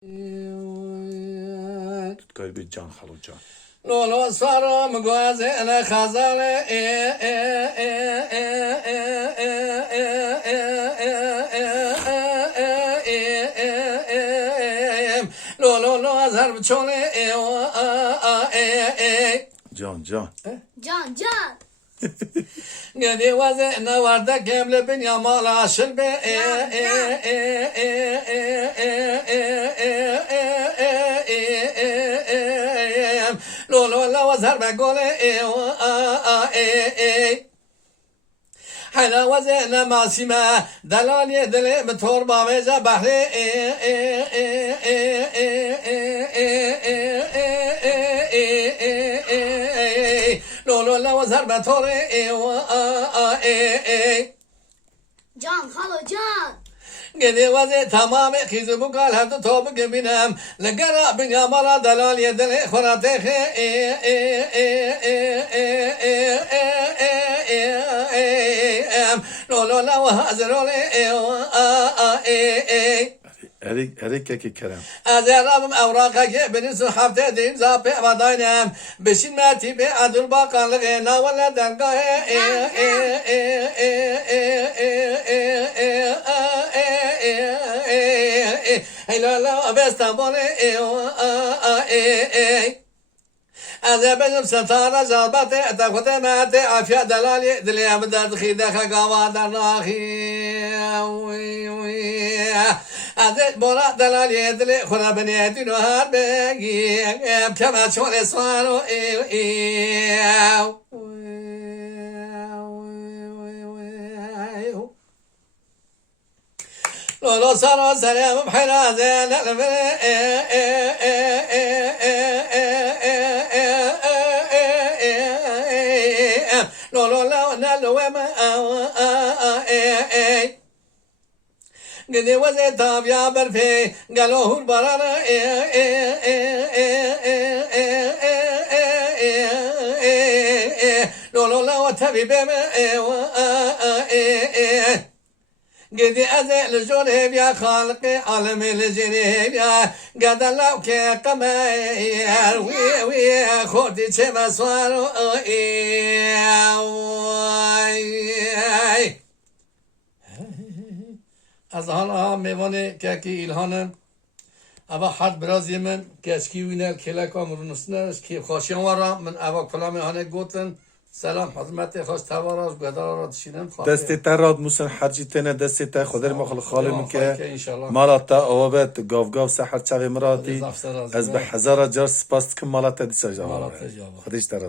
تتكلم بالجان خلو جان لولو سارم گوزن خزال لولو لازر بچونه جان جان Can. گدی وزن ورده کمل بنیا مالا شل به لولو لازر بگول حنا وزن ماسیما دلالی دل متور باوجا بحر لولو لازر متور Can, halo can. گدی وزن تمام خیز بکال هر دو توب گبینم لگرا بنیا مالا دلالی دل خورات لولو لو حضرول اريك كي كلام از رابم اوراقا که بنیسو هفته دیم زاپه و داینم بشین ماتی به عدل باقالق ناولا دنگاه هلالا بستانبول از بجم ستاره زالبات اتخوت مات عافیت دلالی دلیم درد خیده خگاوا در ناخی از بورا دلالی دل خورا بنیتی نو هر بگی کما چون سوارو لولو سارو سلام بحرازين لولو لو نلو ما قدي وزي تاب يا برفي قالوا هو البرانا لولو لو تبي بما قدي أزل جونه يا خالق عالم الجنيه يا قد لو كي قمير وي خودي كما صاروا از حالا میوانه که ایلهانم اوا حد برازی من که اشکی وینر کلکا مرونستنش که خواشیان وارم من اوا کلام هانه گوتن سلام حضمت خوش تواراز گدار را تشینم دستی تراد موسن حجی تنه دستی تا خودر مخل خالم که انشالله مالاتا اوابت گاو سحر چاوی مراتی از به هزار جار سپاس کم مالاتا دیسا جواب خودش تراز